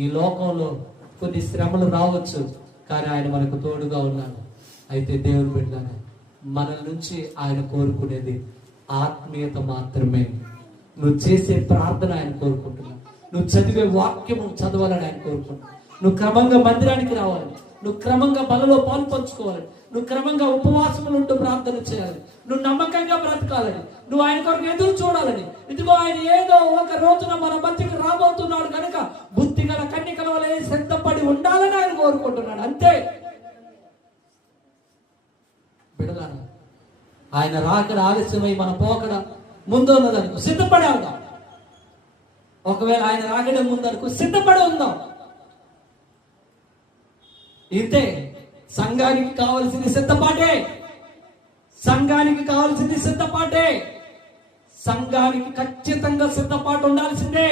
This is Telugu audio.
ఈ లోకంలో కొన్ని శ్రమలు రావచ్చు, కానీ ఆయన మనకు తోడుగా ఉన్నాడు. అయితే దేవుని బిడ్డలారా, మన నుంచి ఆయన కోరుకునేది ఆత్మీయత మాత్రమే. నువ్వు చేసే ప్రార్థన ఆయన కోరుకుంటున్నావు, నువ్వు చదివే వాక్యము చదవాలని ఆయన కోరుకుంటున్నావు, నువ్వు క్రమంగా మందిరానికి రావాలి, నువ్వు క్రమంగా బలలో పాలు పంచుకోవాలి, నువ్వు క్రమంగా ఉపవాసములు ఉంటూ ప్రార్థన చేయాలి, నువ్వు నమ్మకంగా బ్రతకాలని, నువ్వు ఆయన కొరకు ఎదురు చూడాలని. ఇదిగో ఆయన ఏదో ఒక రోజున మన మధ్యకి రాబోతున్నాడు కనుక బుద్ధి గల కన్యకల వలె సిద్ధపడి ఉండాలని ఆయన కోరుకుంటున్నాడు. అంతే బిడలారా, ఆయన రాకడ ఆలస్యమై మన పోకడ ముందు ఉన్నదనుకో సిద్ధపడి ఉందాం. ఒకవేళ ఆయన రాకడే ముందనుకో సిద్ధపడి ఉందాం. ఇంతే. సంఘానికి కావాల్సింది సిద్ధపాటే, సంఘానికి కావాల్సింది సిద్ధపాటే, సంఘానికి ఖచ్చితంగా సిద్ధపాటు ఉండాల్సిందే.